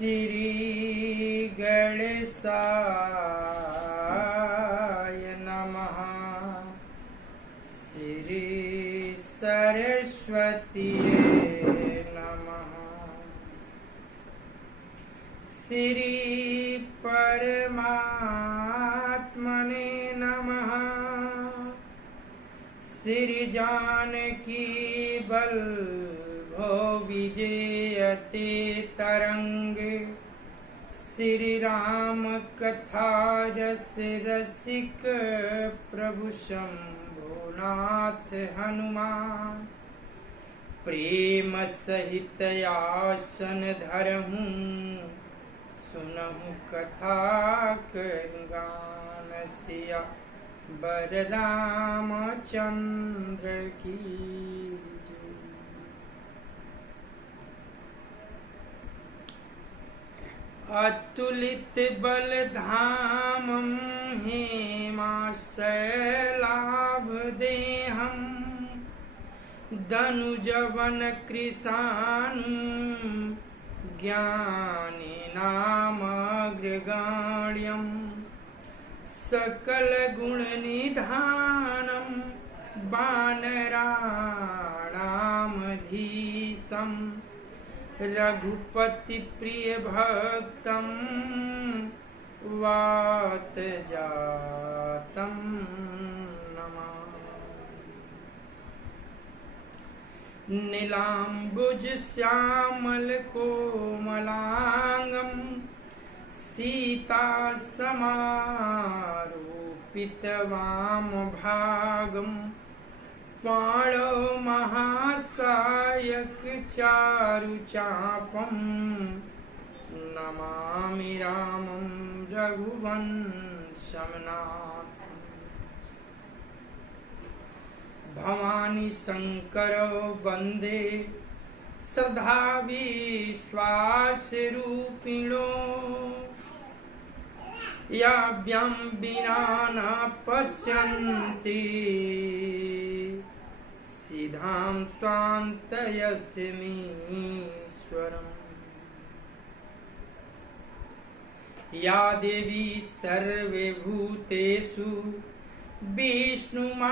श्री गणेशाय नमः। श्री सरस्वती नमः। श्री परमात्मने नमः। श्री जानकी बल्लभो विजयते तरंग। श्री राम कथा रस रसिक प्रभु शंभुनाथ हनुमान। प्रेम सहित आसन धरहूँ सुनहु कथा गान। सिया बर रामचंद्र की जय। अतुलित बल धामं हेमाशैलाभ देहं। दनुजवन कृशानं ज्ञानिनामग्रगण्यं। सकल गुण निधानं वानराणामधीशं। रघुपति प्रिय भक्तं वात जातं नमामि। नीलाम्बुज श्यामल कोमलांगं। सीता समारूपित वामभागं। पाणौ महासायक चारुचापं। नमामि रामं रघुवंशनाथं। भवानी शंकरौ वंदे श्रद्धा विश्वास रूपिणो। याभ्यां विना न पश्यन्ति सिद्धां स्वान्तयस्मीश्वरम्। या देवी सर्वभूतेषु विष्णुमायेति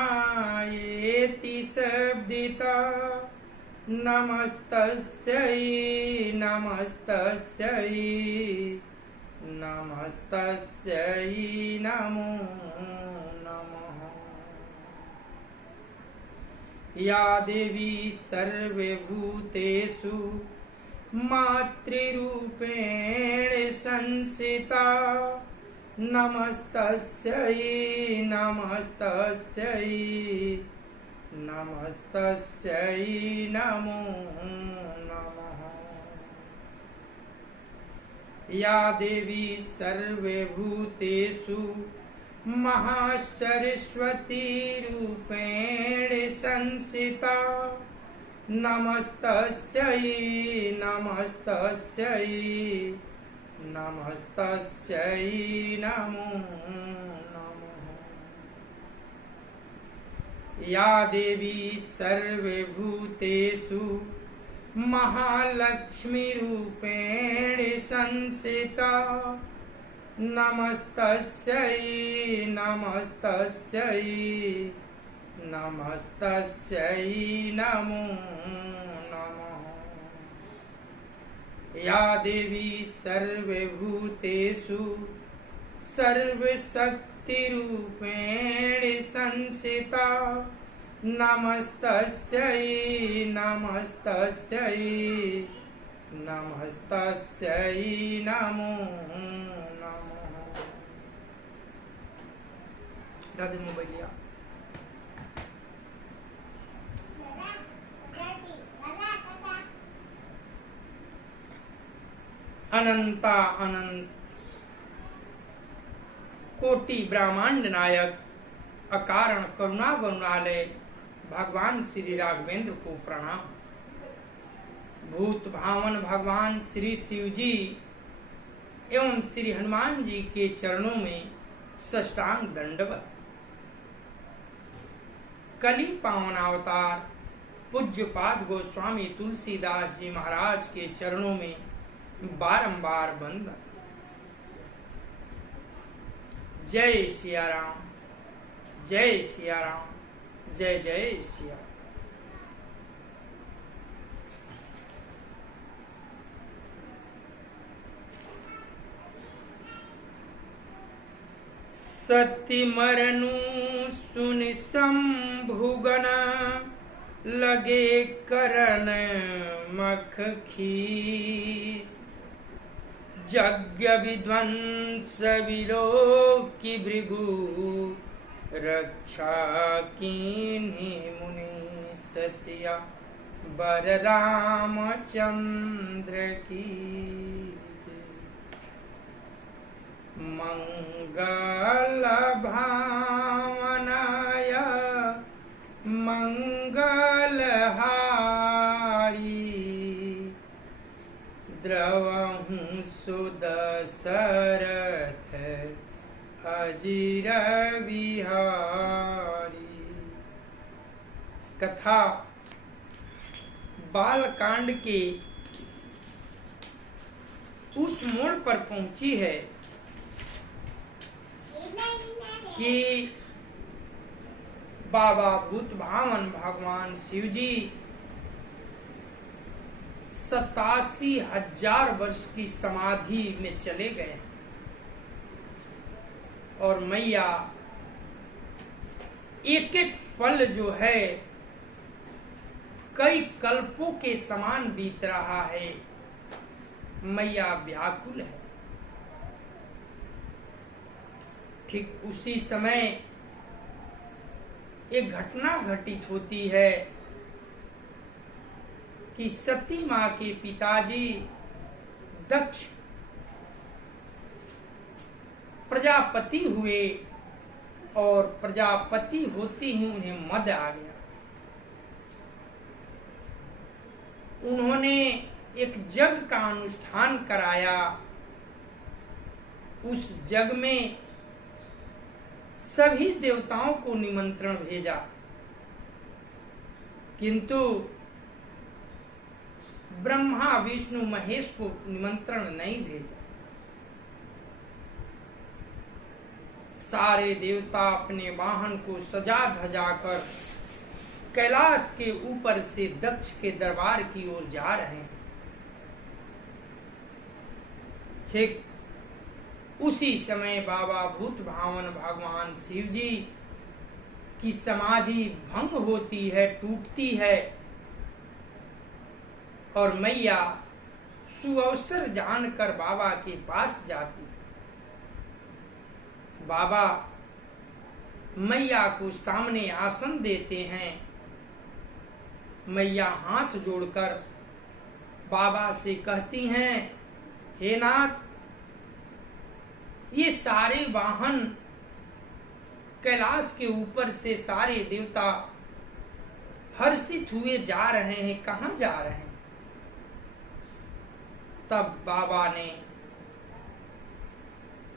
शब्दिता। नमस्तस्यै नमस्तस्यै नमस्तस्यै नमो नमः। या देवी सर्वभूतेषु मातृरूपेण संस्थिता। नमस्तस्यै नमस्तस्यै नमस्तस्यै नमो नमः। या देवी सर्वभूतेषु महासरस्वती रूपेण संस्थिता। नमस्तस्यै नमस्तस्यै नमस्तस्यै नमो नमः। या देवी सर्वभूतेषु महालक्ष्मी रूपेण संस्थिता। नमस्तस्यै नमस्तस्यै नमस्तस्यै नमो नमः। या देवी सर्वभूतेषु सर्वशक्तिरूपेण संस्थिता। नमस्तस्यै नमस्तस्यै नमस्तस्यै नमो नमः। दादी मोबाइल लिया। अनंता अनंत कोटि ब्रह्मांड नायक अकारण करुणा वरुणालय भगवान श्री राघवेंद्र को प्रणाम। भूत भावन भगवान श्री शिव जी एवं श्री हनुमान जी के चरणों में साष्टांग दंडवत। कली पावन अवतार पूज्यपाद गोस्वामी तुलसीदास जी महाराज के चरणों में बारंबार वंदन। जय सिया राम, जय सिया राम, जय जय सिया। सती मरनु सुन शंभुगण, लगे करन मख खीस। यज्ञ विध्वंस विलोकी भृगु, रक्षा कीन्हि मुनि ससिया। बर रामचंद्र की जय। मंगल भावनाय मंगलहारी, द्रवहु सुदशरथ अजिर बिहारी। कथा बालकांड के उस मोड़ पर पहुंची है कि बाबा भूत भावन भगवान शिव जी 87,000 वर्ष की समाधि में चले गए और मैया एक एक पल जो है कई कल्पों के समान बीत रहा है। मैया व्याकुल है। ठीक उसी समय एक घटना घटित होती है कि सती माँ के पिताजी दक्ष प्रजापति हुए और प्रजापति होते ही उन्हें मद आ गया। उन्होंने एक जग का अनुष्ठान कराया। उस जग में सभी देवताओं को निमंत्रण भेजा, किंतु ब्रह्मा विष्णु महेश को निमंत्रण नहीं भेजा। सारे देवता अपने वाहन को सजा धजा कर कैलाश के ऊपर से दक्ष के दरबार की ओर जा रहे हैं। ठीक उसी समय बाबा भूत भावन भगवान शिव जी की समाधि भंग होती है, टूटती है और मैया सुअवसर जानकर बाबा के पास जाती है। बाबा मैया को सामने आसन देते हैं। मैया हाथ जोड़कर बाबा से कहती हैं, हे नाथ, ये सारे वाहन कैलाश के ऊपर से सारे देवता हर्षित हुए जा रहे हैं, कहाँ जा रहे हैं? तब बाबा ने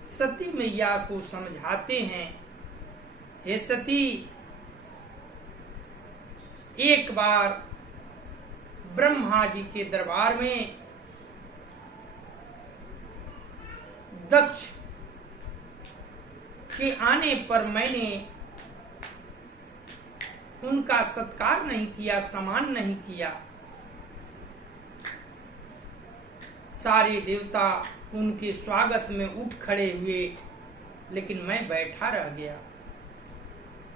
सती मैया को समझाते हैं, हे सती, एक बार ब्रह्मा जी के दरबार में दक्ष के आने पर मैंने उनका सत्कार नहीं किया, सम्मान नहीं किया। सारे देवता उनके स्वागत में उठ खड़े हुए, लेकिन मैं बैठा रह गया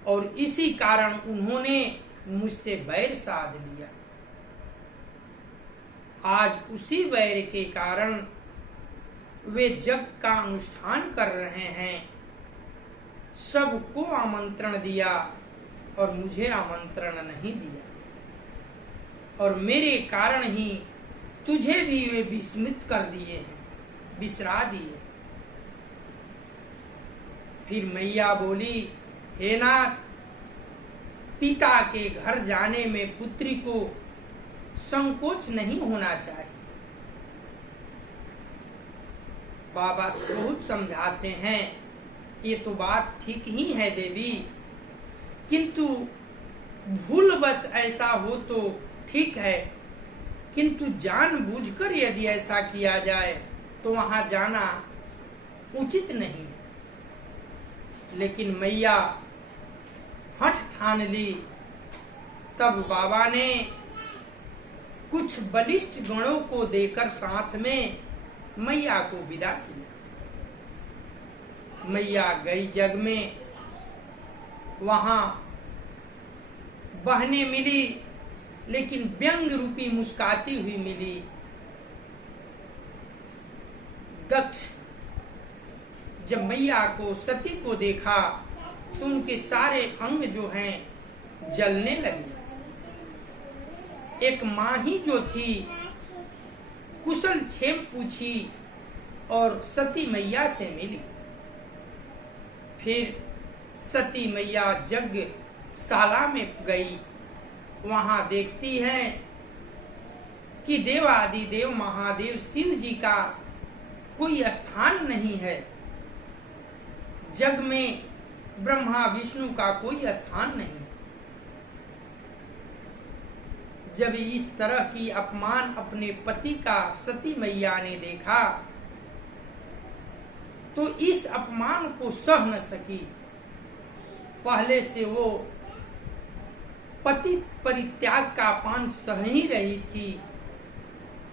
और इसी कारण उन्होंने मुझसे बैर साध लिया। आज उसी बैर के कारण वे जग का अनुष्ठान कर रहे हैं। सबको आमंत्रण दिया और मुझे आमंत्रण नहीं दिया और मेरे कारण ही तुझे भी वे विस्मित कर दिए हैं, बिसरा दिए। फिर मैया बोली, हे नाथ, पिता के घर जाने में पुत्री को संकोच नहीं होना चाहिए। बाबा बहुत समझाते हैं, ये तो बात ठीक ही है देवी, किंतु भूल बस ऐसा हो तो ठीक है किंतु जानबूझकर यदि ऐसा किया जाए तो वहां जाना उचित नहीं है। लेकिन मैया हठ ठान ली। तब बाबा ने कुछ बलिष्ठ गणों को देकर साथ में मैया को विदा किया। मैया गई जग में, वहां बहने मिली, लेकिन व्यंग रूपी मुस्काती हुई मिली। दक्ष जब मैया को, सती को देखा तो उनके सारे अंग जो हैं जलने लगे। एक माही जो थी कुशल क्षेम पूछी और सती मैया से मिली। फिर सती मैया यज्ञशाला में गई। वहां देखती है कि देवादिदेव महादेव शिव जी का कोई स्थान नहीं है। जग में ब्रह्मा विष्णु का कोई स्थान नहीं है। जब इस तरह की अपमान अपने पति का सती मैया ने देखा तो इस अपमान को सह न सकी। पहले से वो पति परित्याग का अपमान सह ही रही थी,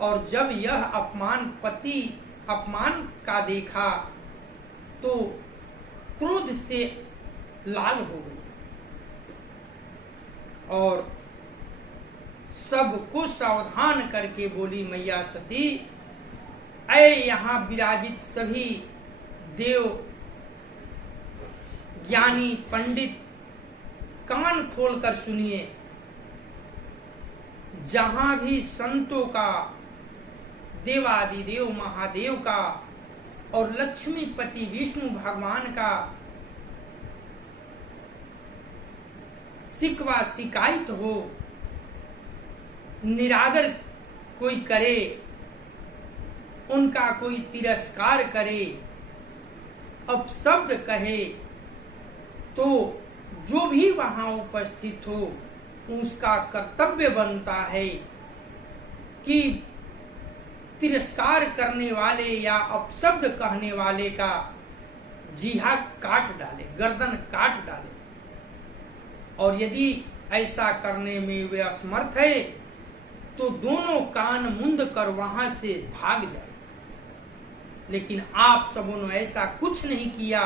और जब यह अपमान पति अपमान का देखा तो क्रोध से लाल हो गई और सबको सावधान करके बोली मैया सती, ऐ यहाँ विराजित सभी देव ज्ञानी पंडित कान खोलकर सुनिए। जहां भी संतों का, देवादिदेव महादेव का और लक्ष्मीपति विष्णु भगवान का शिकवा शिकायत हो, निरादर कोई करे, उनका कोई तिरस्कार करे, अपशब्द कहे, तो जो भी वहां उपस्थित हो उसका कर्तव्य बनता है कि तिरस्कार करने वाले या अपशब्द कहने वाले का जीहा काट डाले, गर्दन काट डाले। और यदि ऐसा करने में वे असमर्थ है तो दोनों कान मुंद कर वहां से भाग जाए। लेकिन आप सबों ने ऐसा कुछ नहीं किया।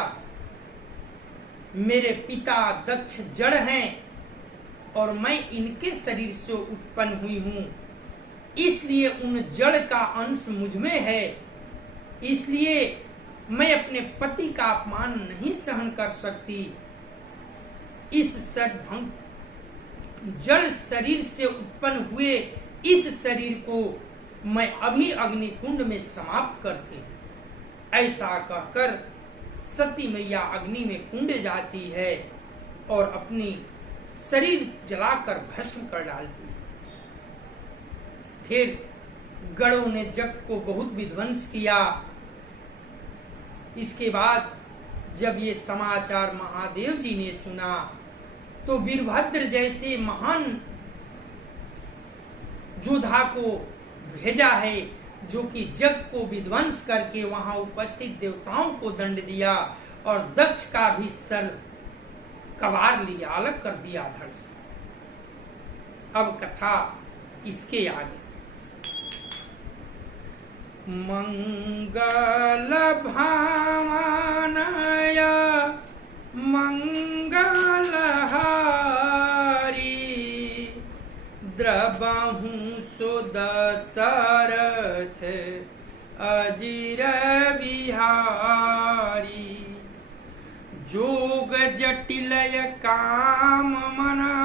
मेरे पिता दक्ष जड़ हैं और मैं इनके शरीर से उत्पन्न हुई हूं, इसलिए उन जड़ का अंश मुझ में है। इसलिए मैं अपने पति का अपमान नहीं सहन कर सकती। इस जड़ शरीर से उत्पन्न हुए इस शरीर को मैं अभी अग्निकुंड में समाप्त करती हूं। ऐसा कहकर सती मैया अग्नि में कुंड जाती है और अपनी शरीर जलाकर भस्म कर डालती है। फिर गणों ने जग को बहुत विध्वंस किया। इसके बाद जब ये समाचार महादेव जी ने सुना तो वीरभद्र जैसे महान योद्धा को भेजा है, जो कि जग को विध्वंस करके वहां उपस्थित देवताओं को दंड दिया और दक्ष का भी सर कबार लिया, अलग कर दिया धड़ से। अब कथा इसके आगे। मंगल भावनय मंगलहारी द्रबहु सुदशरथ अजिर बिहारी जोग जटिलय काम मना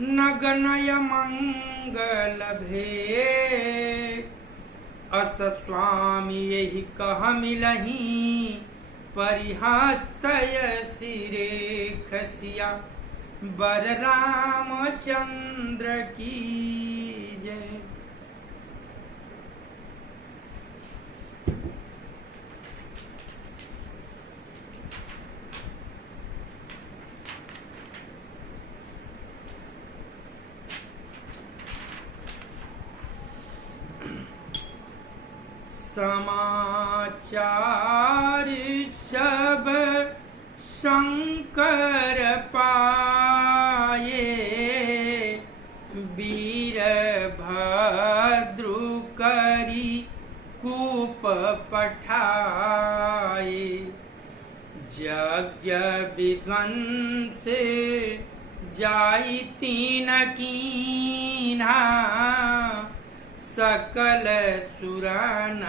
नगनय मंगल भे अस स्वामी यही कह मिलही परिहस्तय सिरे खसिया बर रामचंद्र की जय। समाचार सब शंकर पाए, वीरभद्र करी कूप पठाए। यज्ञ विध्वंस जाई तीन कीन्हा, सकल सुरन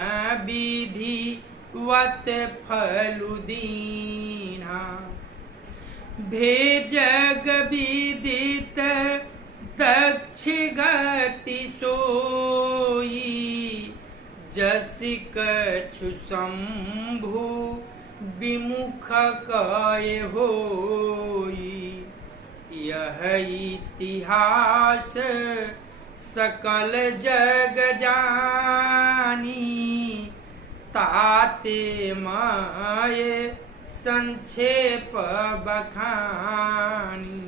विधिवत फलु दीन्हा। भेजग विदित दक्ष गति सोई, जस कछु शंभु विमुख कय होई। यह इतिहास सकल जग जानी, ताते माय संक्षेप बखानी।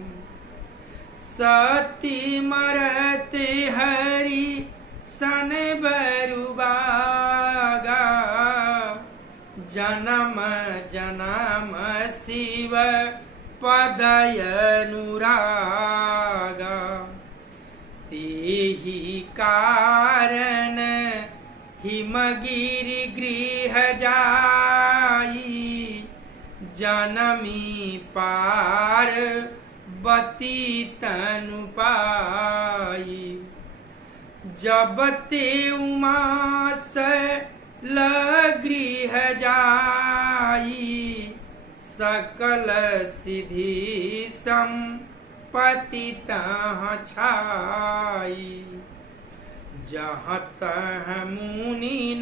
सती मरत हरि सन बरुबागा, जन्म जन्म शिव पदय अनुरागा। तेहि कारण हिमगिरि गृह जाई, जनमी पार्वती तनु पाई। जब ते उमा गृह जाई, सकल सिद्धि संपत्ति तहाँ छाई। जहाँ तहाँ मुनि न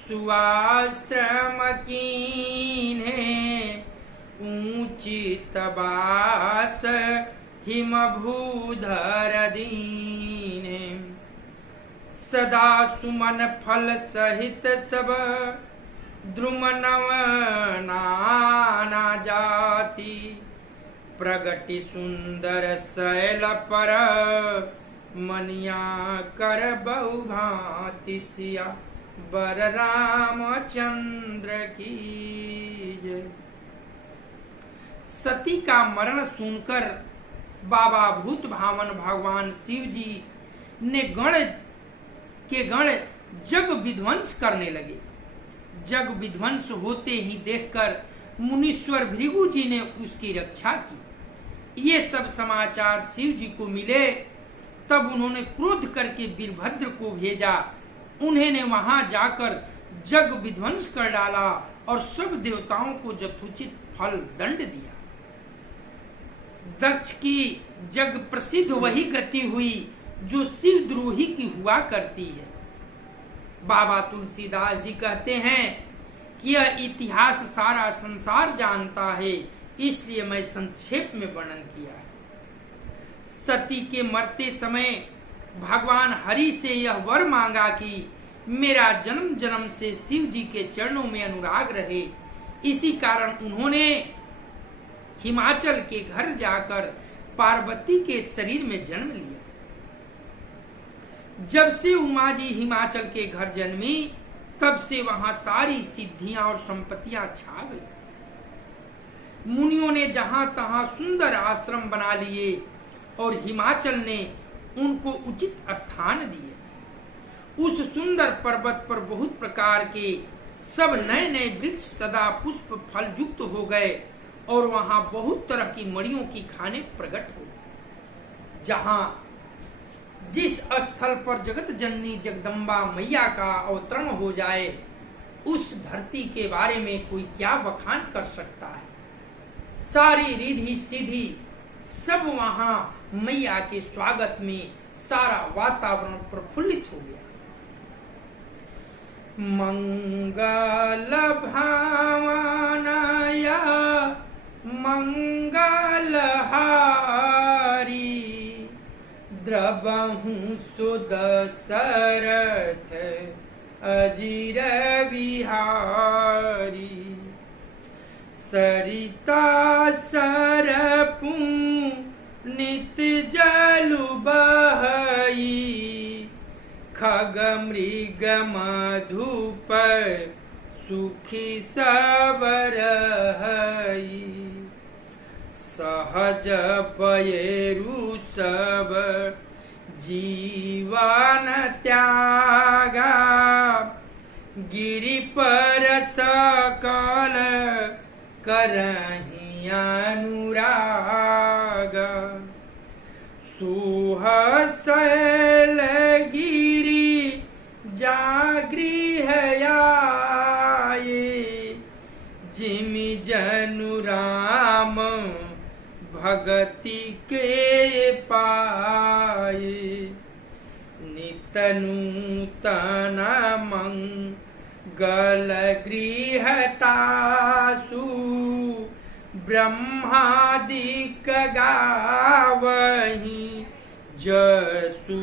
सुआश्रम कीन्हे, ऊचित बास हिम भूधर दीन्हे। सदा सुमन फल सहित सब द्रुम नव नाना जाति, प्रगति सुंदर शैल पर मनिया कर बहु भांति। सिया बर रामचंद्र की जय। सती का मरण सुनकर बाबा भूत भावन भगवान शिव जी ने गण जग विध्वंस करने लगे। जग विध्वंस होते ही देखकर मुनीश्वर भृगु जी ने उसकी रक्षा की। ये सब समाचार शिव जी को मिले, तब उन्होंने क्रोध करके वीरभद्र को भेजा। उन्होंने वहां जाकर जग विध्वंस कर डाला और सब देवताओं को यथोचित फल दंड दिया। दक्ष की जग प्रसिद्ध वही गति हुई जो शिव द्रोही की हुआ करती है। बाबा तुलसीदास जी कहते हैं कि यह इतिहास सारा संसार जानता है, इसलिए मैं संक्षेप में वर्णन किया है। सती के मरते समय भगवान हरि से यह वर मांगा कि मेरा जन्म जन्म से शिव जी के चरणों में अनुराग रहे। इसी कारण उन्होंने हिमाचल के घर जाकर पार्वती के शरीर में जन्म लिया। जब से उमा जी हिमाचल के घर जन्मी, तब से वहां सारी सिद्धियां और संपत्तियां छा गई। मुनियों ने जहां तहां सुंदर आश्रम बना लिए और हिमाचल ने उनको उचित स्थान दिए। उस सुंदर पर्वत पर बहुत प्रकार के सब नए नए वृक्ष सदा पुष्प फल युक्त हो गए और वहां बहुत तरह की मणियों की खाने प्रकट हो। जहां जिस स्थल पर जगत जननी जगदम्बा मैया का अवतरण हो जाए, उस धरती के बारे में कोई क्या बखान कर सकता है। सारी रिधि सीधी सब वहां मैया के स्वागत में सारा वातावरण प्रफुल्लित हो गया। मंगल भावनाया मंगल हारी, द्रवहु सुदशरथ अजिर बिहारी। सरिता सरपू नित जलु बहई, खग मृग मधुप सुखी सब रहई, सहज पयरु सब जीवन त्यागा, गिरि पर सकल करहि अनुराग, सुहशैल गिरि जागृह आए, जिमि जनु राम भगति के पाए, नित नूतन मंगल गृहतासु, ब्रह्मादिक गावहि जसु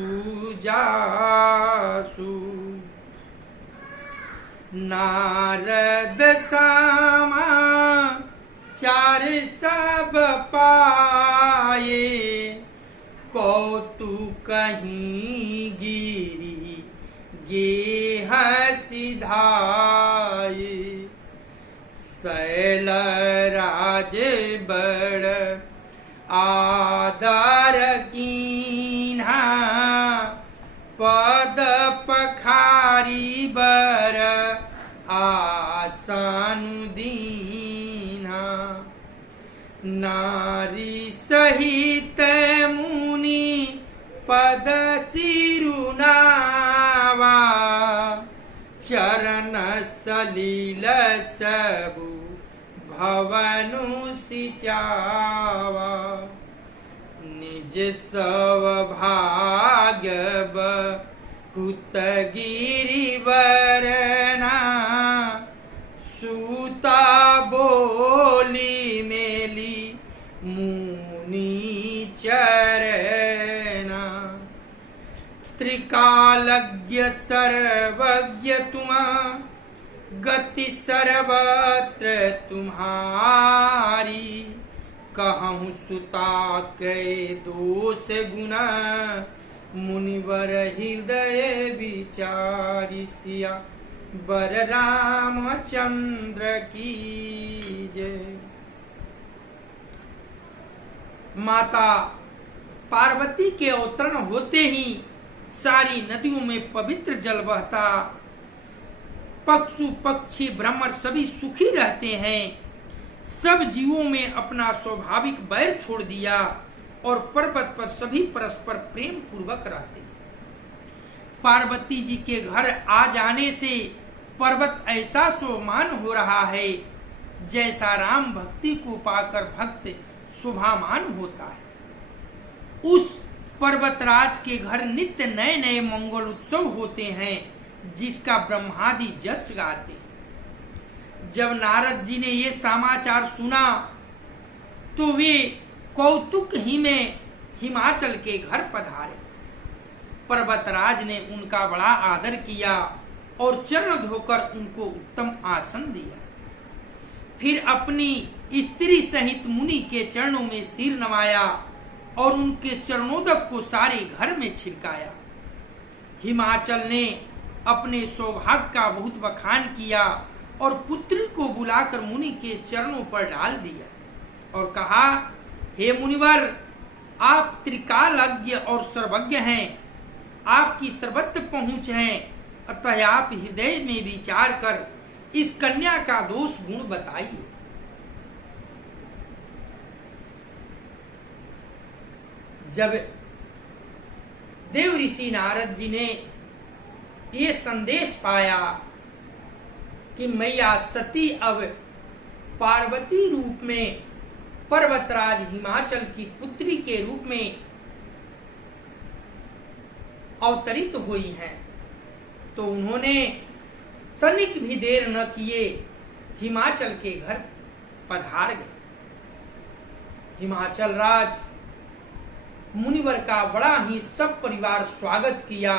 जासु, नारद समाचार सब पाए, कौतुकहि गिरि गेह सिधाए, शैल राज बड़ आदर कीन्हा, पद पखारी बर आसन दीन्हा, नारी सहित मुनि पद सिरुनावा, चरण सलील सबु भवनु सिचावा, निज सौभाग्य बहुत गिरिवरना, सूता बोली मेली मुनि चरना, त्रिकालज्ञ सर्वज्ञ तुम गति सर्वत्र तुम्हारी, कहूँ सुता के दोष गुना, मुनिवर हृदय विचारी, सिया बर रामचंद्र की जय। माता पार्वती के अवतरण होते ही सारी नदियों में पवित्र जल बहता, पशु पक्षी भ्रमर सभी सुखी रहते हैं, सब जीवों में अपना स्वाभाविक बैर छोड़ दिया और पर्वत पर सभी परस्पर प्रेम पूर्वक रहते हैं। पार्वती जी के घर आ जाने से पर्वत ऐसा शोभान हो रहा है जैसा राम भक्ति को पाकर भक्त शोभामान होता है। उस पर्वतराज के घर नित्य नए नए मंगल उत्सव होते हैं जिसका ब्रह्मादि जस गाते हैं। जब नारद जी ने ये समाचार सुना तो वे कौतुक ही में हिमाचल के घर पधारे। पर्वतराज ने उनका बड़ा आदर किया और चरण धोकर उनको उत्तम आसन दिया। फिर अपनी स्त्री सहित मुनि के चरणों में सिर नवाया और उनके चरणोदक को सारे घर में छिड़काया। हिमाचल ने अपने सौभाग्य का बहुत बखान किया और पुत्री को बुलाकर मुनि के चरणों पर डाल दिया और कहा, हे मुनिवर, आप त्रिकालज्ञ और सर्वज्ञ हैं, आपकी सर्वत्र पहुंच है, अतः आप हृदय में विचार कर इस कन्या का दोष गुण बताइए। जब देव ऋषि नारद जी ने ये संदेश पाया कि मैया सती अब पार्वती रूप में पर्वतराज हिमाचल की पुत्री के रूप में अवतरित हुई हैं, तो उन्होंने तनिक भी देर न किए हिमाचल के घर पधार गए। हिमाचल राज मुनिवर का बड़ा ही सब परिवार स्वागत किया,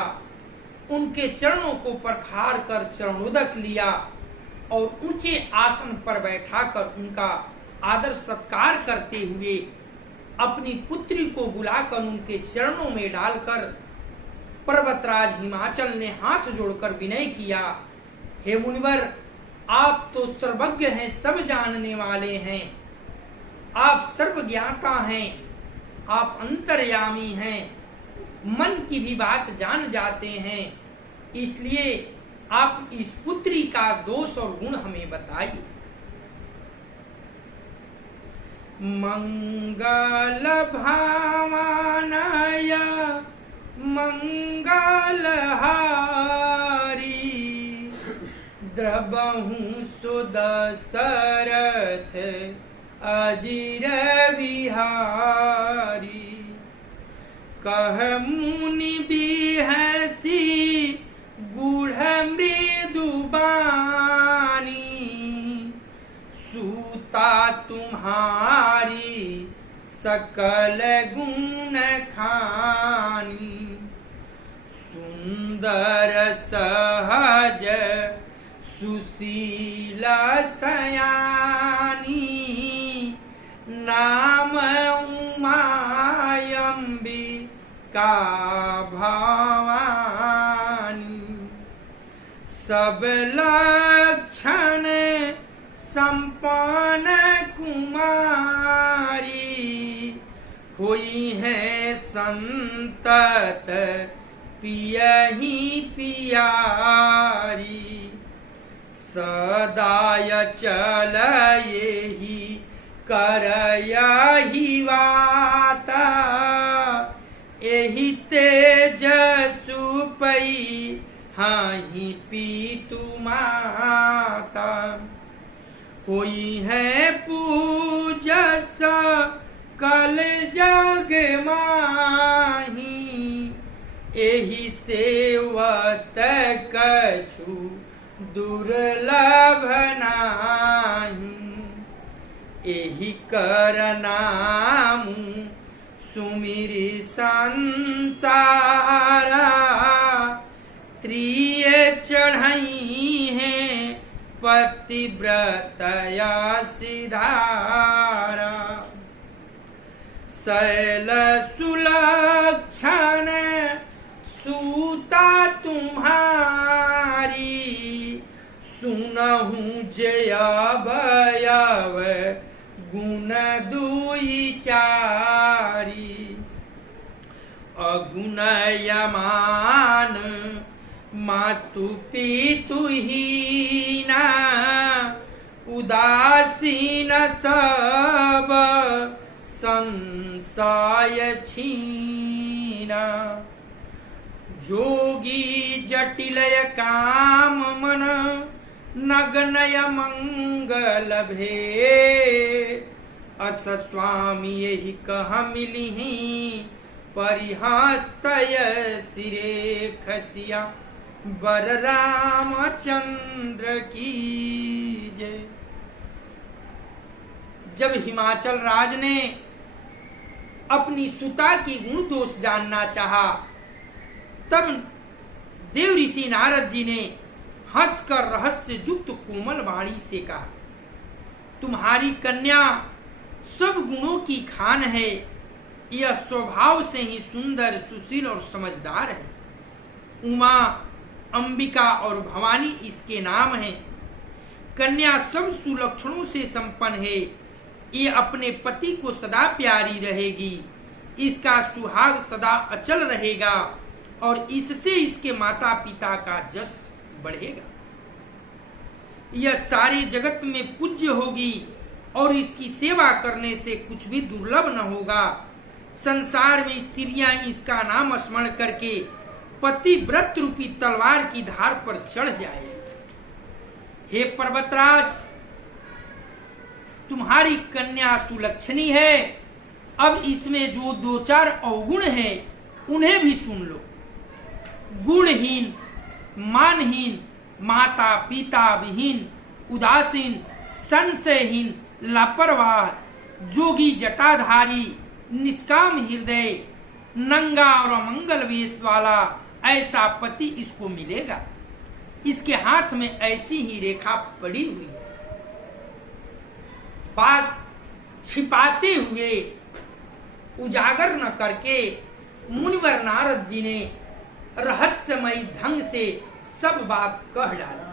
उनके चरणों को पखार कर चरणोदक लिया और ऊंचे आसन पर बैठाकर उनका आदर सत्कार करते हुए अपनी पुत्री को बुलाकर उनके चरणों में डालकर पर्वतराज हिमाचल ने हाथ जोड़कर विनय किया, हे मुनिवर, आप तो सर्वज्ञ हैं, सब जानने वाले हैं, आप सर्वज्ञाता हैं, आप अंतर्यामी हैं, मन की भी बात जान जाते हैं, इसलिए आप इस पुत्री का दोष और गुण हमें बताइए। मंगल भावनाय मंगलहारी द्रबहु सुदशरथ अजिर विहारी। कह मुनि बिहसी गूढ़ मृदु बानी, सूता तुम्हारी सकल गुण खानी। सुंदर सहज सुशीला सयानी, नाम उमायंबिका भवानी। सब लक्षण संपन्न कुमारी, हुई है संतत पियहि पियारी। सदाय चल येहि करयहि वाता, एहि तेज सुपई हाहि पीतु माता। होई है पूजस कल जग माही, एहि सेवत कछु दुर्लभ नाही। एहि कर नामु सुमिरि संसारा, त्रिय चढ़ई हैं पतिव्रतया सिधारा। शैल सुलक्षण सूता तुम्हारी, सुनहु जय भयव गुण दुई चारी। अगुणयमान मातु पितु हीना, उदासीन सब संशय छीना। जोगी जटिलय काम मन, नग्नय मंगल भे। अस स्वामी यही कह मिलिहि, परिहस्तय सिरे खसिया। बर रामचंद्र की जय। जब हिमाचल राज ने अपनी सुता की गुण दोष जानना चाहा, तब देव ऋषि नारद जी ने हंसकर रहस्य युक्त कोमल वाणी से कहा, तुम्हारी कन्या सब गुणों की खान है, यह स्वभाव से ही सुंदर, सुशील और समझदार है। उमा, अंबिका और भवानी इसके नाम हैं। कन्या सब सुलक्षणों से संपन्न है, ये अपने पति को सदा प्यारी रहेगी, इसका सुहाग सदा अचल रहेगा और इससे इसके माता पिता का जस बढ़ेगा। यह सारे जगत में पूज्य होगी और इसकी सेवा करने से कुछ भी दुर्लभ न होगा। संसार में स्त्रियां इसका नाम स्मरण करके पतिव्रत रूपी तलवार की धार पर चढ़ जाए। हे पर्वतराज, तुम्हारी कन्या सुलक्षणी है, अब इसमें जो दो चार अवगुण है उन्हें भी सुन लो। गुणहीन, मानहीन, माता पिता विहीन, उदासीन, संशयहीन, लापरवाह, जोगी जटाधारी, निष्काम हृदय, नंगा और अमंगल वेश वाला ऐसा पति इसको मिलेगा। इसके हाथ में ऐसी ही रेखा पड़ी हुई है। बात छिपाते हुए, उजागर न करके मुनिवर नारद जी ने रहस्यमयी ढंग से सब बात कह डाली।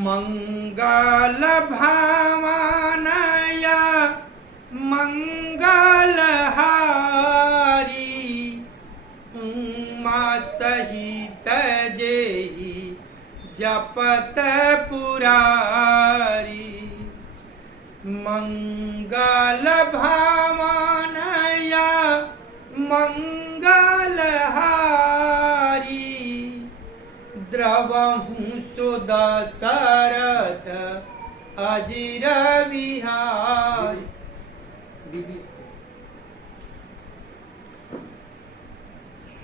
मंगल भावनया मंगलहारी उमा सहित जेहि जपत पुरारी। मंगल भावनया मंगलहारी द्रवहु सो दशरथ अजिर विहारी।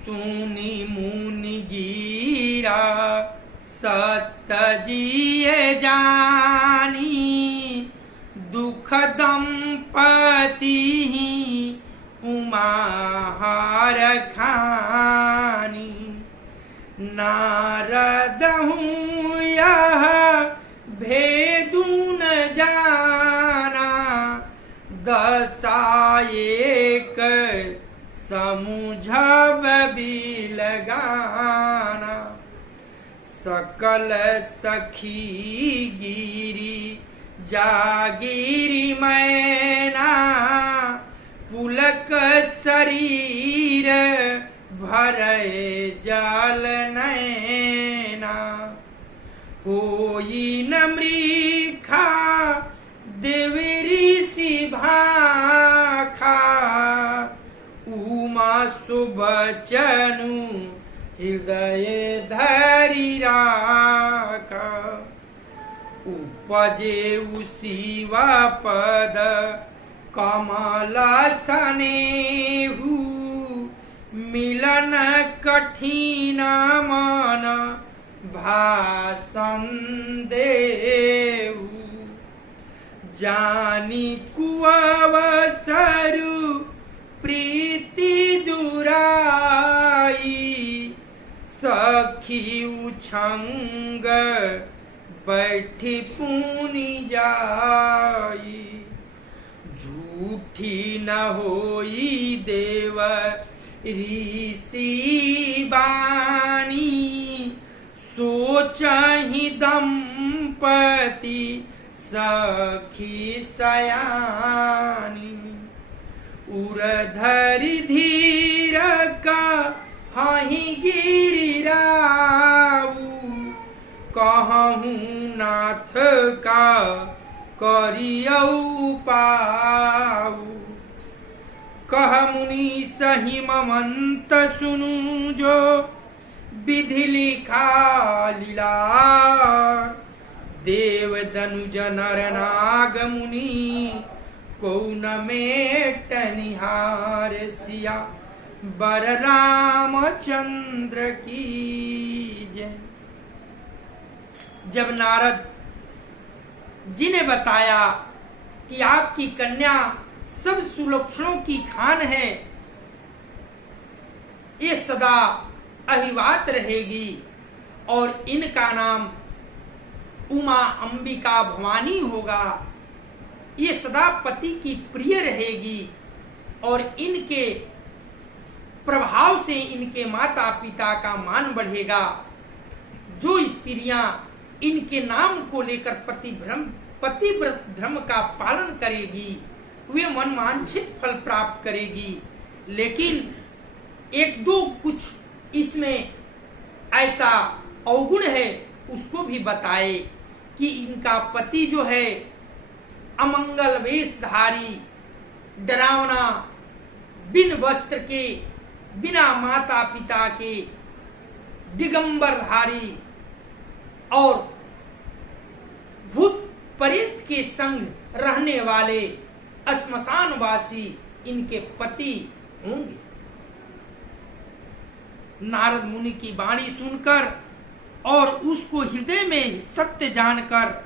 सुनि मुनि गिरा सत जिए जानी दुख दंपति उमा हार खानी। नारद हूँ यह भेदु न जाना दशा एक समुझब बिलगाना। सकल सखी गिरी जागिरी मैना पुलक शरीर भरे जल नैना। होई न मृखा देवी ऋषि भाखा उमा सुबचनु हृदय धरि राखा। उपजे शिवा पद कमल सनेहु मिलन कठिन मन भाषण देहु। जानी कुअवसरु प्रीति दुराई सखी उछंग बैठी पुनि जाई। झूठी न होई देव ऋषि बानी सोचहि दंपति सखी सयानी। उरधरि धीर का हहि गिरिराऊ कहूँ नाथ का करियौ पाऊ। कह मुनि सही ममंत सुनु जो विधि लिखा लीला। देव दनुज नर नाग मुनि को न मेट निहार सिया बर रामचंद्र की जय। जब नारद जी ने बताया कि आपकी कन्या सब सुलक्षणों की खान है, ये सदा अहिवात रहेगी और इनका नाम उमा अंबिका भवानी होगा, ये सदा पति की प्रिय रहेगी और इनके प्रभाव से इनके माता पिता का मान बढ़ेगा। जो स्त्रियां इनके नाम को लेकर पतिव्रत धर्म का पालन करेगी वे मनवांछित फल प्राप्त करेगी। लेकिन एक दो कुछ इसमें ऐसा अवगुण है उसको भी बताए कि इनका पति जो है अमंगल वेशधारी, डरावना, बिन वस्त्र के, बिना माता पिता के, दिगंबरधारी और भूत प्रेत के संग रहने वाले श्मशानवासी इनके पति होंगे। नारद मुनि की वाणी सुनकर और उसको हृदय में सत्य जानकर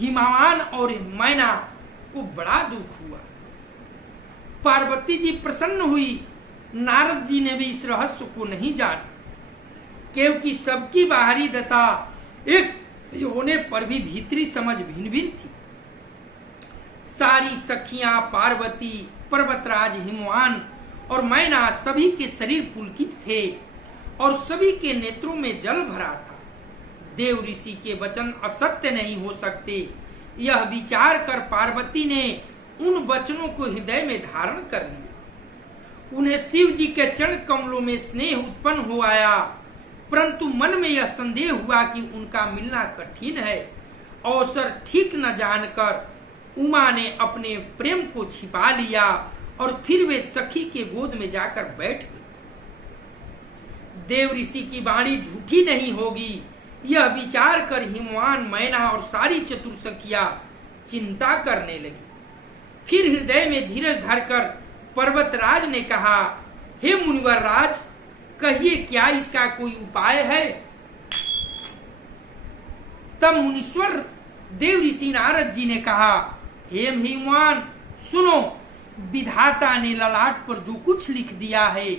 हिमवान और मैना को बड़ा दुख हुआ। पार्वती जी प्रसन्न हुई। नारद जी ने भी इस रहस्य को नहीं जाना, क्योंकि सबकी बाहरी दशा एक सी होने पर भी भीतरी समझ भिन्न भिन्न थी। सारी सखियां पार्वती, पर्वतराज हिमवान और मैना सभी के शरीर पुलकित थे और सभी के नेत्रों में जल भरा था। देव ऋषि के वचन असत्य नहीं हो सकते, यह विचार कर पार्वती ने उन वचनों को हृदय में धारण कर लिया। उन्हें शिव जी के चरण कमलों में स्नेह उत्पन्न हो आया, परंतु मन में यह संदेह हुआ कि उनका मिलना कठिन है। अवसर ठीक न जानकर उमा ने अपने प्रेम को छिपा लिया और फिर वे सखी के गोद में जाकर बैठ गई। देव ऋषि की वाणी झूठी नहीं होगी, यह विचार कर हिमवान, मैना और सारी चतुर सखियां चिंता करने लगी। फिर हृदय में धीरज धरकर पर्वतराज ने कहा, हे मुनिवर राज, कहिए क्या इसका कोई उपाय है? तब मुनीश्वर देव ऋषि नारद जी ने कहा, हे हिमवान सुनो, विधाता ने ललाट पर जो कुछ लिख दिया है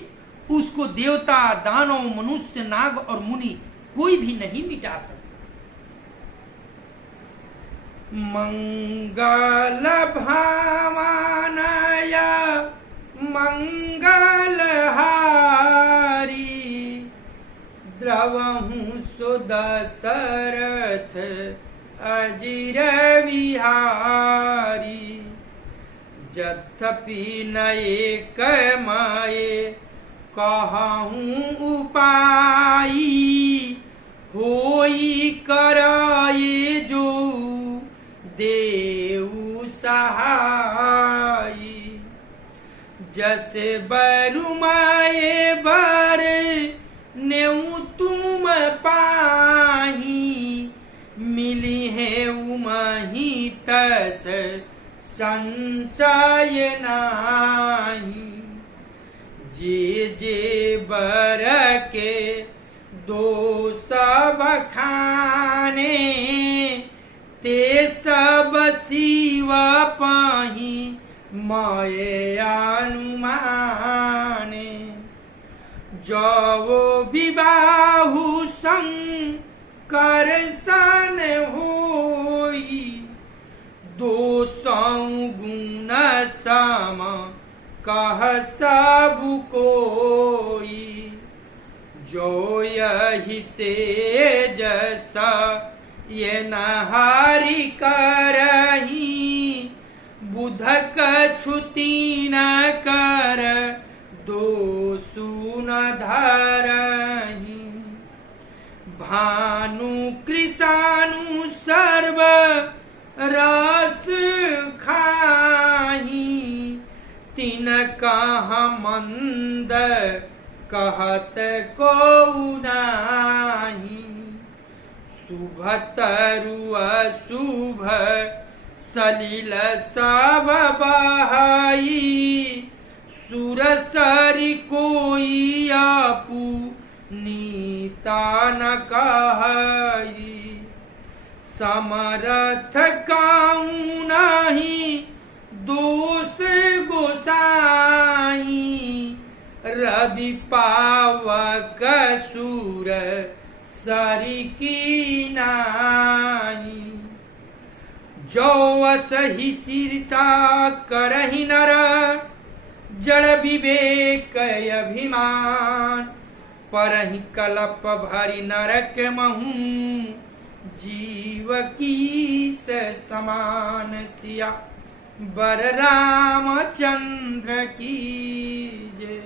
उसको देवता, दानव, मनुष्य, नाग और मुनि कोई भी नहीं मिटा सकता। मंगल भावनाय मंगलहारी द्रवहु सुदशरथ अजिर विहारी यद्यपि नये कमाए कहूँ उपाई होई कराये जो देऊ सहाई जैसे बरुमाए बर नेऊ तुम पाही मिली है उमही तस संशय नाही जे जे बर के दो सब खाने ते सब शिव पाही मये अनुमाने जो विबाहु शंकर सन होई दो सौ गुण सम कह सब कोई जो यही से जैसा ये नहारी करही बुध कछुती न कर दो सुन धरही भानु कृषानु सर्व रस खाही तीन कह मंद कहत को नाही शुभ तरु अशुभ सलिल सब बहाई सुरसरी कोई आपू नीता न कहई समरथ काऊ नहीं दोष गोसाई रवि पावक सूर सरी की नाई जो असही सिरसा करहि नर जड़ विवेक अभिमान परहि कलप भरी नरक महू जीव की समान सिया बर रामचंद्र की जय।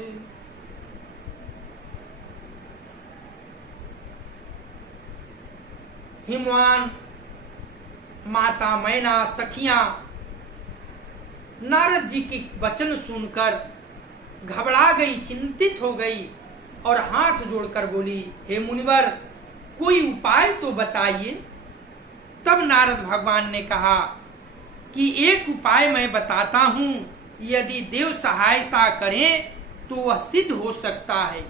हिमवान, माता मैना, सखियां नारद जी की वचन सुनकर घबरा गई, चिंतित हो गई और हाथ जोड़कर बोली, हे मुनिवर कोई उपाय तो बताइए। तब नारद भगवान ने कहा कि एक उपाय मैं बताता हूं, यदि देव सहायता करें तो वह सिद्ध हो सकता है।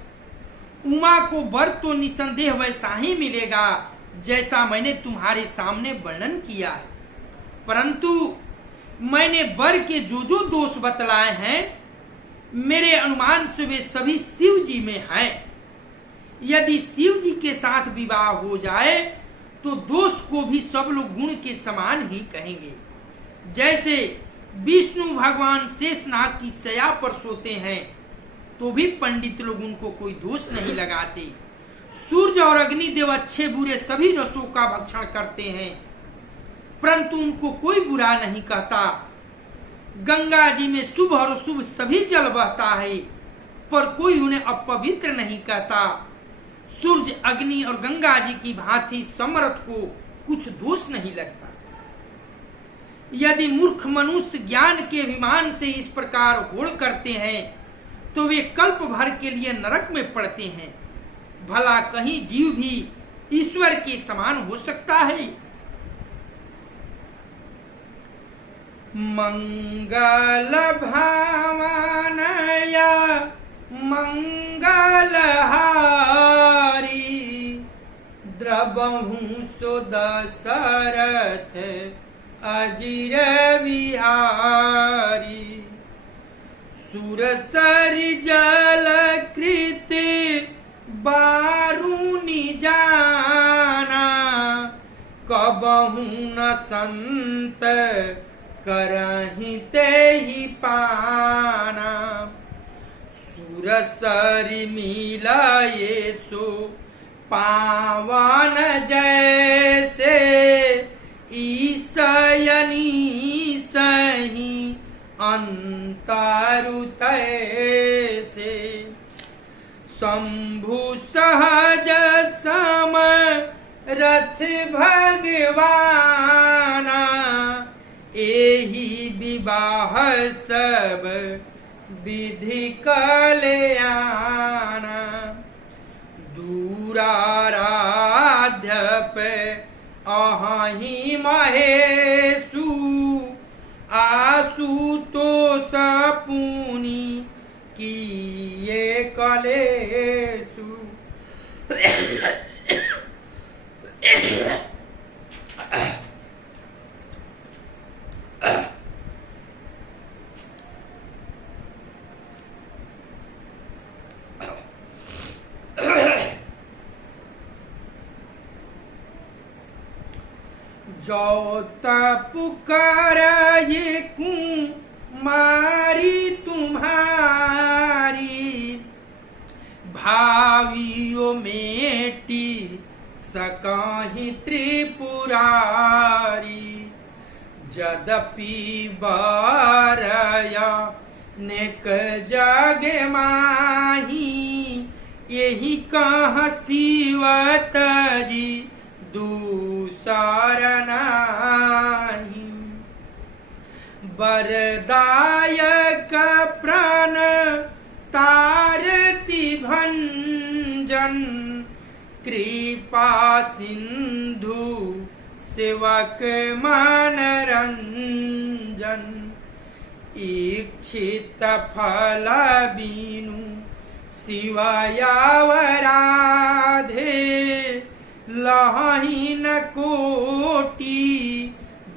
उमा को वर तो निसंदेह वैसा ही मिलेगा जैसा मैंने तुम्हारे सामने वर्णन किया है, परंतु मैंने वर के जो जो दोष बतलाए हैं मेरे अनुमान से वे सभी शिव जी में हैं। यदि शिव जी के साथ विवाह हो जाए तो दोष को भी सब लोग गुण के समान ही कहेंगे। जैसे विष्णु भगवान शेषनाग की शया पर सोते हैं, तो भी पंडित लोग उनको कोई दोष नहीं लगाते। सूर्य और अग्नि देव अच्छे बुरे सभी रसों का भक्षण करते हैं, परंतु उनको कोई बुरा नहीं कहता। गंगा जी में शुभ और अशुभ सभी जल बहता है, पर कोई उन्हें अपवित्र नहीं कहता। सूर्य अग्नि और गंगा जी की भांति समर्थ को कुछ दोष नहीं लगता। यदि मूर्ख मनुष्य ज्ञान के अभिमान से इस प्रकार होड़ करते हैं तो वे कल्प भर के लिए नरक में पड़ते हैं। भला कहीं जीव भी ईश्वर के समान हो सकता है? मंगल भावनया मंगलहारी द्रवहु सो दशरथ अजिर विहारी। सुरसर जल कृत बारुनि जाना कबहु न संत करहि तेहि पाना। सुरसर मिलाए सो पावन जैसे ईसयनी सही अंतरु तैसे। शंभु सहज सम रथ भगवाना एहि विवाह सब विधि कल्याणा। दूराराध्य पे अहि महेशु आशुतोष पुनि किए कलेशु। जो पुकार ये कुमारी तुम्हारी भावियों मेटी सकहि त्रिपुरारी। यद्यपि बारया नेक जागे माही यही कह शिवत जी दूसर नाही। वरदायक प्राण तारति भंजन कृपा सिंधु सेवक मनरंजन। इच्छित फल बीनु शिवयावराधे लहीन कोटि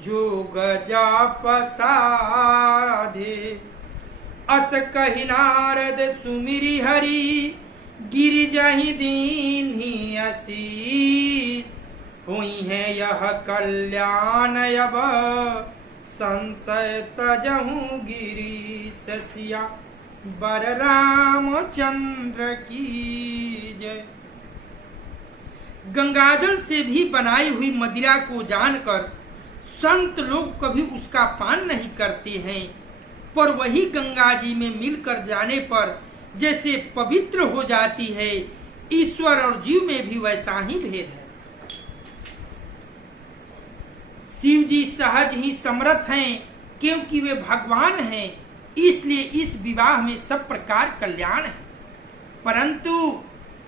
जोग जाप साधे। अस कहि नारद सुमिरि हरि गिरिजहि दीन्हि आशीष। हुई है यह कल्याण अब संशय तजहु गिरीश सिया बर रामचंद्र की जय। गंगाजल से भी बनाई हुई मदिरा को जानकर संत लोग कभी उसका पान नहीं करते हैं, पर वही गंगा जी में मिलकर जाने पर जैसे पवित्र हो जाती है, ईश्वर और जीव में भी वैसा ही भेद है। शिव जी सहज ही समर्थ हैं, क्योंकि वे भगवान हैं, इसलिए इस विवाह में सब प्रकार कल्याण है। परंतु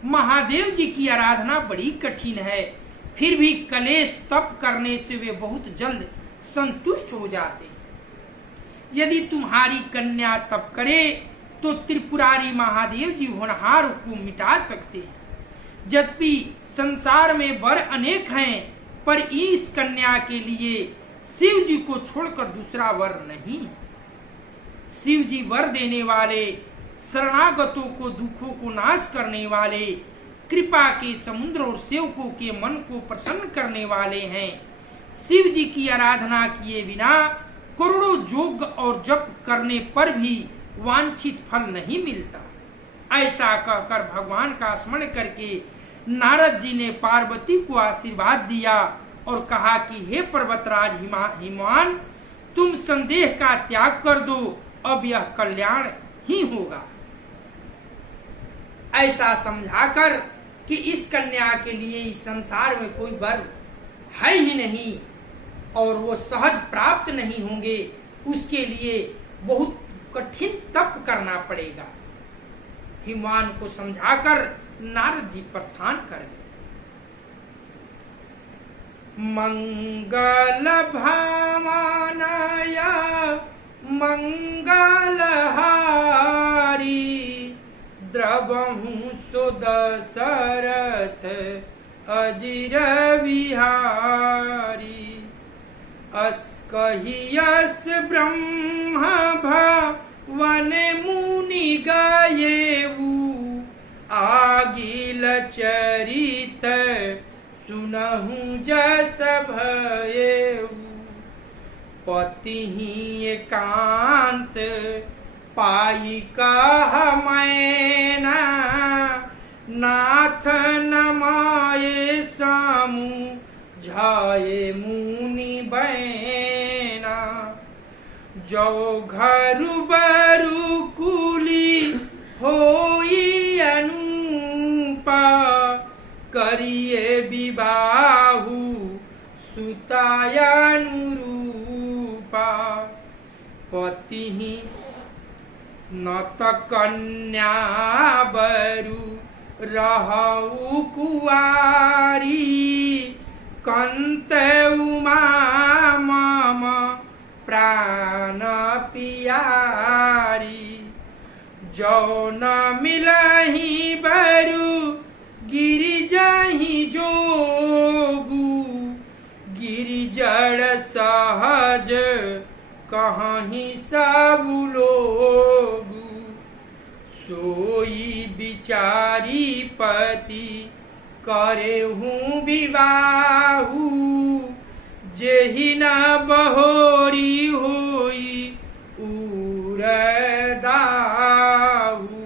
महादेव जी की आराधना बड़ी कठिन है, फिर भी कलेश तप करने से वे बहुत जल्द संतुष्ट हो जाते हैं। यदि तुम्हारी कन्या तप करे तो त्रिपुरारी महादेव जी होनहार को मिटा सकते हैं। यद्यपि संसार में वर अनेक हैं, पर इस कन्या के लिए शिव जी को छोड़कर दूसरा वर नहीं है। शिव जी वर देने वाले, शरणागतों को दुखों को नाश करने वाले, कृपा के समुद्र और सेवकों के मन को प्रसन्न करने वाले हैं। शिव जी की आराधना किए बिना करोड़ों योग और जप करने पर भी वांछित फल नहीं मिलता। ऐसा कहकर भगवान का स्मरण करके नारद जी ने पार्वती को आशीर्वाद दिया और कहा कि हे पर्वतराज हिमवान, तुम संदेह का त्याग कर दो, अब यह कल्याण ही होगा। ऐसा समझाकर कि इस कन्या के लिए इस संसार में कोई वर है ही नहीं और वो सहज प्राप्त नहीं होंगे, उसके लिए बहुत कठिन तप करना पड़ेगा। हिमवान को समझाकर नारद जी प्रस्थान कर गए। मंगल भावनाय मंगलहारी द्रवहु सुदशरथ अजिर विहारी अस्कहियस ब्रह्म भवन मुनि गयेऊ आगिल चरित सुनहु जस भयेऊ पति ही एकांत पाई कह मैना नाथ नमाये सामू झाये मुनि बैना जो घरु बरु कुली होई अनुपा करिए विबाहु सुतायनुरूपा पति ही नत कन्या बरु रहु कुआरी कंत उमा मम प्राण पियारी जो न मिलहि बरु गिरिजहि जोगु गिरिजड़ सहज कहीं सब लोगु सोई बिचारी पति करे हूँ विवाहु जेहि न बहोरी होई उरदाहु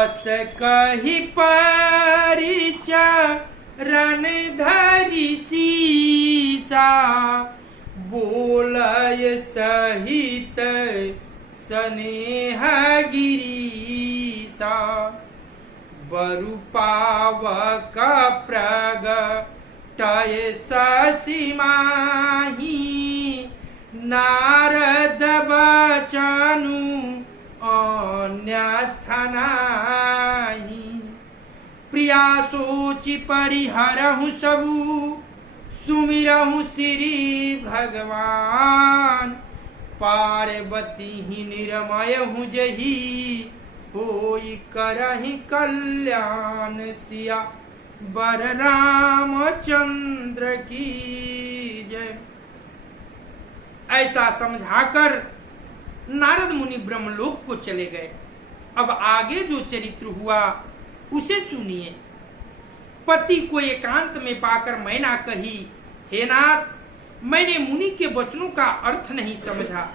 अस कही परिचरण धरि सीसा बोलय सहित स्नेह गिरीसा बरु पावक प्रगटय शशि माही नारद बचनु अन्यथा नाही प्रिया सोचि परिहरहु सबु सुमिरहु श्री भगवान पार्वती ही निरमय हूँ जही होई करहि कल्याण सिया बर रामचंद्र की जय। ऐसा समझाकर नारद मुनि ब्रह्मलोक को चले गए। अब आगे जो चरित्र हुआ उसे सुनिए। पति को एकांत में पाकर मैना कही, हे नाथ, मैंने मुनि के वचनों का अर्थ नहीं समझा।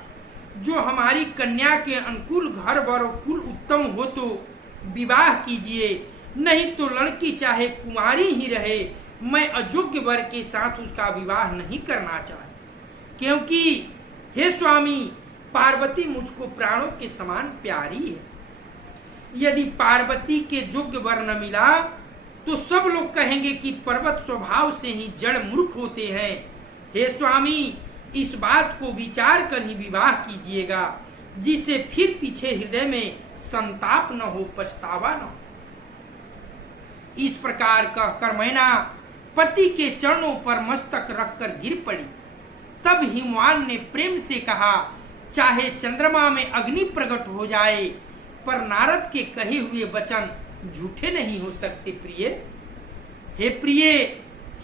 जो हमारी कन्या के अनुकूल घर वर और कुल उत्तम हो तो विवाह कीजिए, नहीं तो लड़की चाहे कुंवारी ही रहे, मैं अयोग्य वर के साथ उसका विवाह नहीं करना चाहती, क्योंकि हे स्वामी, पार्वती मुझको प्राणों के समान प्यारी है। यदि पार्वती के योग्य वर न मिला तो सब लोग कहेंगे कि पर्वत स्वभाव से ही जड़ मूर्ख होते हैं। हे स्वामी, इस बात को विचार कर ही विवाह कीजिएगा, जिससे फिर पीछे हृदय में संताप न हो, पछतावा न हो। इस प्रकार कहकर मैना पति के चरणों पर मस्तक रखकर गिर पड़ी। तब हिमवान ने प्रेम से कहा, चाहे चंद्रमा में अग्नि प्रकट हो जाए, पर नारद के कहे हुए वचन झूठे नहीं हो सकते। प्रिय, हे प्रिय,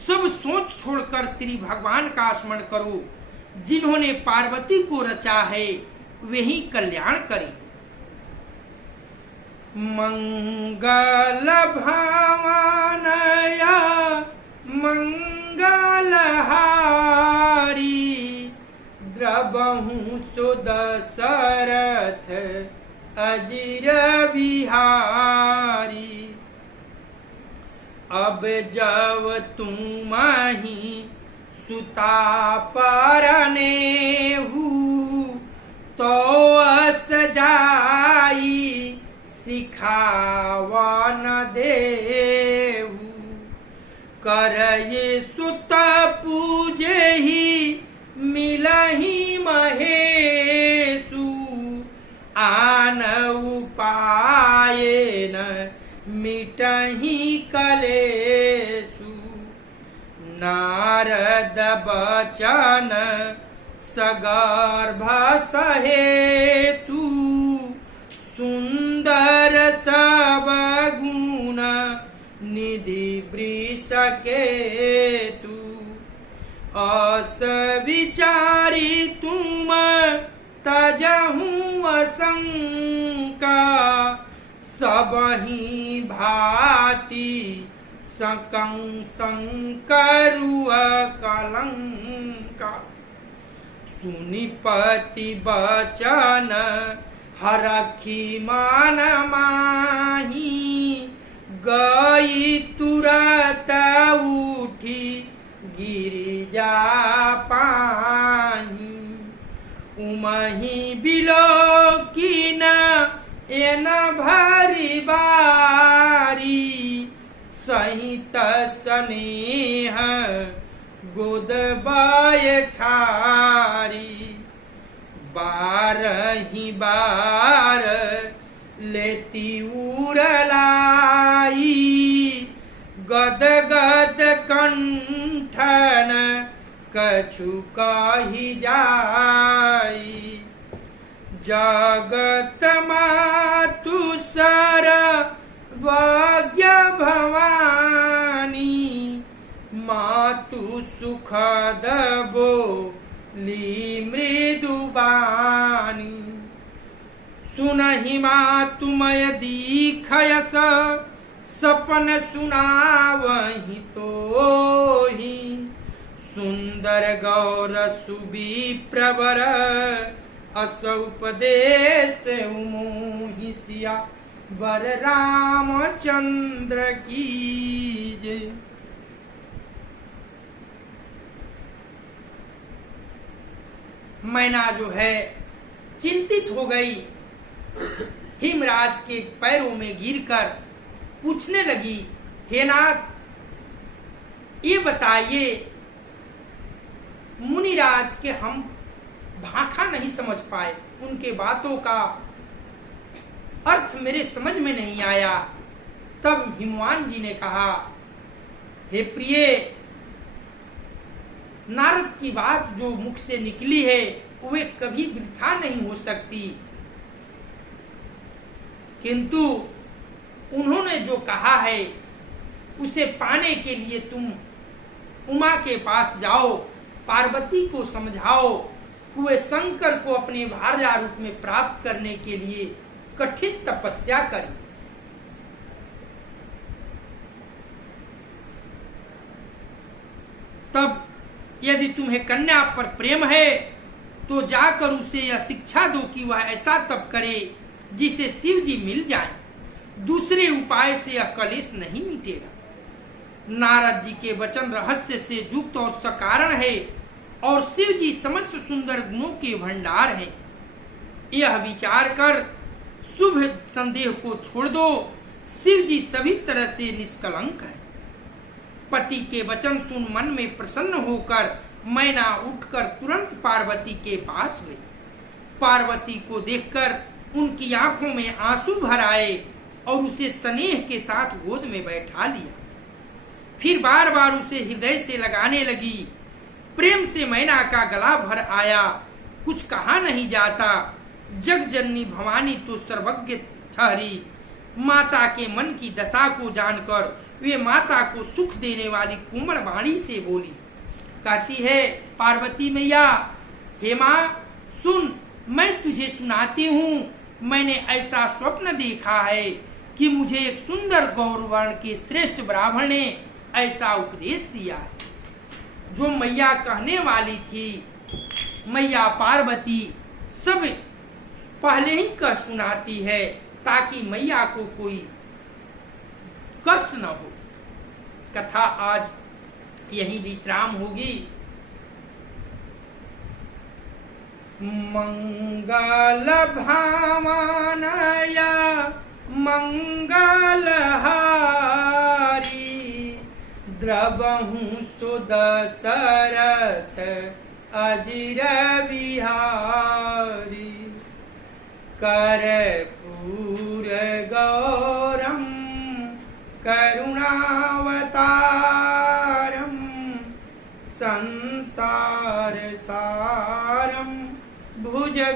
सब सोच छोड़कर श्री भगवान का स्मरण करो। जिन्होंने पार्वती को रचा है वही कल्याण करे। मंगल भावनया मंगलहारी द्रवहु सुदशरथ अजीर बिहारी। अब जब तुम ही सुता परने तो सजाई सिखावन देहु। कर ये सुत पूजे ही मिलही महेशु। आन उपाय न मिटही कलेशु। नारद बचन सगर्भ सहेतु। सुंदर सब गुण निधि वृष केतु। अस विचारी तुम तजहु असंका। सबहि भांति संकरु कलंका। सुनिपति बचन हरखी मान माही। गई तुरत उठी गिरिजा पाही। उमही बिलोकिन एन भरी बारी। सहित स्नेह गोद बैठारी। बारही बार लेती उरलाई। गद गद कंठन कछु कही जाई। जगत मातु सर्वज्ञ भवानी। मातु सुखद बोली मृदुबानी। सुनहि मातु मय दीखयस सपन सुनावहि तोहि। सुंदर गौर सुविप्रवर अस उपदेश मोहि। सिया वर रामचंद्र की जय। मैना जो है चिंतित हो गई। हिमराज के पैरों में गिरकर पूछने लगी, हे नाथ, ये बताइए मुनिराज के हम भाखा नहीं समझ पाए। उनके बातों का अर्थ मेरे समझ में नहीं आया। तब हिमवान जी ने कहा, हे प्रिय, नारद की बात जो मुख से निकली है वे कभी वृथा नहीं हो सकती। किंतु उन्होंने जो कहा है उसे पाने के लिए तुम उमा के पास जाओ, पार्वती को समझाओ कि वे शंकर को अपने भार्या रूप में प्राप्त करने के लिए कठिन तपस्या करें। तब यदि तुम्हें कन्या पर प्रेम है तो जाकर उसे यह शिक्षा दो कि वह ऐसा तप करे जिसे शिव जी मिल जाए। दूसरे उपाय से यह कलेश नहीं मिटेगा। नारद जी के वचन रहस्य से युक्त और सकारण है और शिव जी समस्त सुंदर गुणों के भंडार हैं। यह विचार कर शुभ संदेह को छोड़ दो। शिव जी सभी तरह से निष्कलंक है। पति के वचन सुन मन में प्रसन्न होकर मैना उठकर तुरंत पार्वती के पास गई। पार्वती को देखकर उनकी आंखों में आंसू भर आए और उसे स्नेह के साथ गोद में बैठा लिया। फिर बार बार उसे हृदय से लगाने लगी। प्रेम से मैना का गला भर आया। कुछ कहा नहीं जाता। जग जननी भवानी तो सर्वज्ञ ठहरी। माता के मन की दशा को जानकर वे माता को सुख देने वाली कोमल वाणी से बोली। कहती है, पार्वती मैया, हे माँ सुन, मैं तुझे सुनाती हूँ। मैंने ऐसा स्वप्न देखा है कि मुझे एक सुंदर गौरवर्ण के श्रेष्ठ ब्राह्मण ने ऐसा उपदेश दिया है। जो मैया कहने वाली थी, मैया पार्वती सब पहले ही कह सुनाती है ताकि मैया को कोई कष्ट न हो। कथा आज यहीं विश्राम होगी। मंगल भावनया मंगलहारी द्रवहु सुदशरथ अजिर बिहारी कर्पूर गौरम करुणावतारम संसार सारम भुजगेन्द्रहारम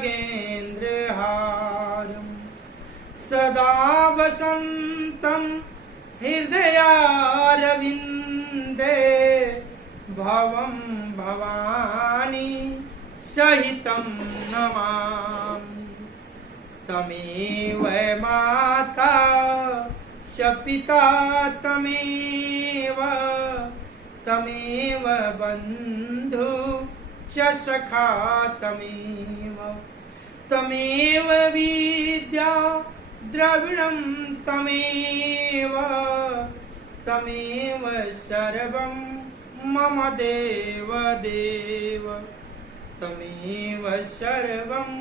सदा वसन्तं हृदयारविन्दे भवं भवानी सहितं नमामि। तमेव माता च पिता तमेव बन्धु च सखा तमेव विद्या द्रविणं तमेव सर्वं मम देव तमेव सर्वं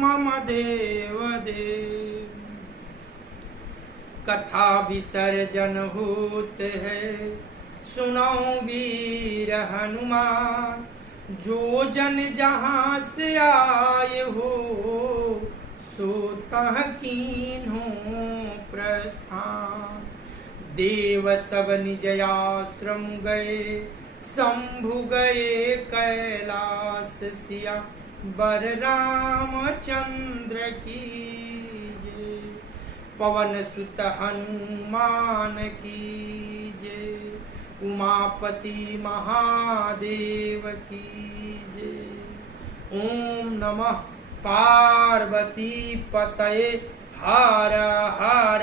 मम देव। कथा विसर्जन होत है सुनो वीर हनुमान, जो जन जहाँ से आए हो सो तह कीन्हो प्रस्थान। देव सब निज आश्रम गए, शंभु गए कैलाश सिया, बर रामचंद्र की जय। पवन सुत हनुमान की जय, उमापति महादेव की जय। ओम नमः पार्वती पतये हर हर